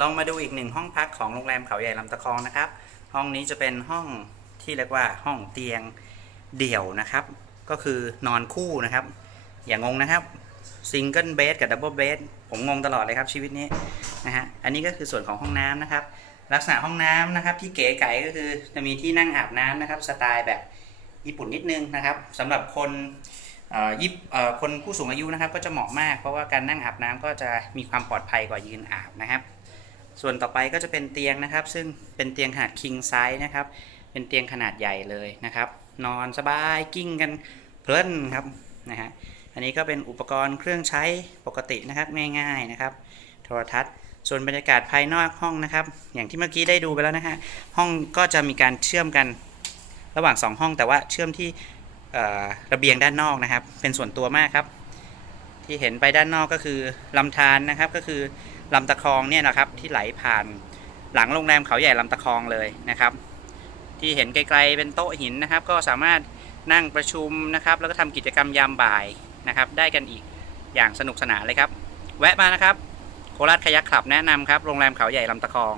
ลองมาดูอีกหนึ่งห้องพักของโรงแรมเขาใหญ่ลำตะคองนะครับ ห้องนี้จะเป็นห้องที่เรียกว่าห้องเตียงเดี่ยวนะครับ ก็คือนอนคู่นะครับ อย่างงนะครับซิงเกิลเบดกับดับเบิลเบดผมงงตลอดเลยครับชีวิตนี้นะฮะอันนี้ก็คือส่วนของห้องน้ำนะครับ ลักษณะห้องน้ำนะครับ ที่เก๋ไก๋ก็คือจะมีที่นั่งอาบน้ำนะครับ สไตล์แบบญี่ปุ่นนิดนึงนะครับสำหรับคนยิปเอ่อคนผู้สูงอายุนะครับ ก็จะเหมาะมาก เพราะว่าการนั่งอาบน้ำก็จะมีความปลอดภัยกว่ายืนอาบนะครับ ส่วนต่อไปก็จะเป็นเตียงนะครับ ซึ่งเป็นเตียงขนาด king size นะครับ เป็นเตียงขนาดใหญ่เลยนะครับ นอนสบายกิ้งกันเพลินครับนะฮะอันนี้ก็เป็นอุปกรณ์เครื่องใช้ปกตินะครับง่าย ๆนะครับ โทรทัศน์ส่วนบรรยากาศภายนอกห้องนะครับ อย่างที่เมื่อกี้ได้ดูไปแล้วนะฮะห้องก็จะมีการเชื่อมกันระหว่าง 2 ห้องแต่ว่าเชื่อมที่ระเบียงด้านนอกนะครับ เป็นส่วนตัวมากครับ ที่เห็นไปด้านนอกก็คือลำธารนะครับ ก็คือลำตะคองเนี่ยนะครับที่ไหลผ่านหลังโรงแรมเขาใหญ่ลำตะคองเลยนะครับ ที่เห็นไกลๆเป็นโต๊ะหินนะครับ ก็สามารถนั่งประชุมนะครับ แล้วก็ทำกิจกรรมยามบ่ายนะครับ ได้กันอีกอย่างสนุกสนานเลยครับ แวะมานะครับ โคราชคยักคลับแนะนำครับโรงแรมเขาใหญ่ลำตะคอง